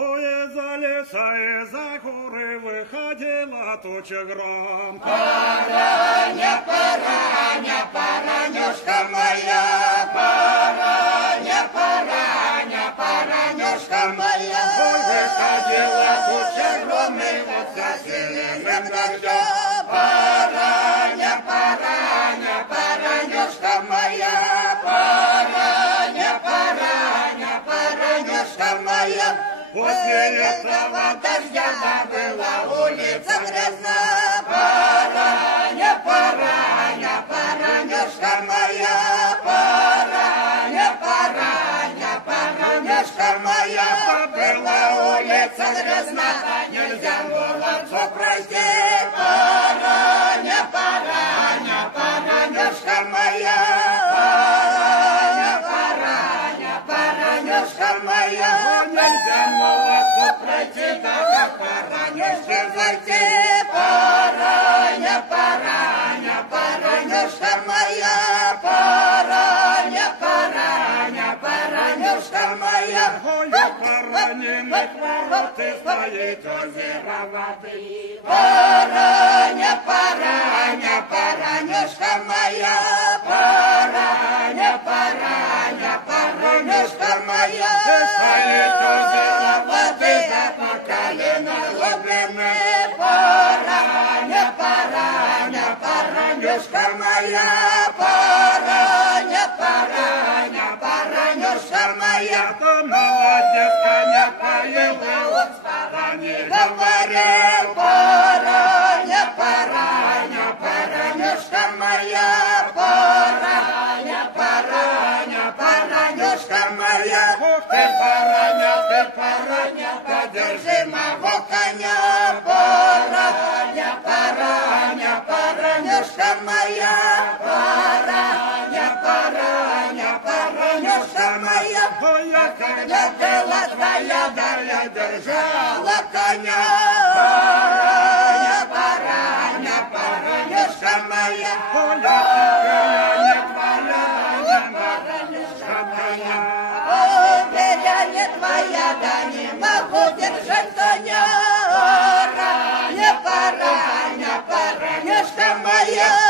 Ой, за леса и за горы выходила туча гром. Параня, параня, паранюшка моя, параня, параня, паранюшка моя. Ой, выходила туча гром, и вот за сильным дождем. Параня, параня, паранюшка моя, параня, параня, паранюшка моя. После этого дождя была улица грязна. Параня, параня, паранюшка моя, параня, параня, паранюшка моя. Была улица грязна, нельзя было все пройти. Параня, параня, паранюшка моя, параня, параня, паранюшка моя. нельзя молодцу пройти, Да как паранюшке зайти. Параня, параня, паранюшка моя, параня, параня, паранюшка моя. Ой, у пораненных ворот и стоит озеро воды. Параня, параня, паранюшка моя, параня, параня, паранюшка моя. Стоит озеро воды, да по колено глубины. Параня, параня, паранюшка моя, параня, параня, паранюшка моя. То молодец коня поел, и он с Говорил, говорил. параня, параня, паранюшка моя, параня, параня, паранюшка моя. Ух ты, параня, Подержи моего коня, параня, параня, паранюшка моя, параня, параня, паранюшка моя. ой, я Когда была твоя, да я держала коня, параня, параня, паранюшка моя. ой, я не твоя, паранюшка моя. Веря не твоя, да не могу держать коня. Параня, параня, паранюшка моя.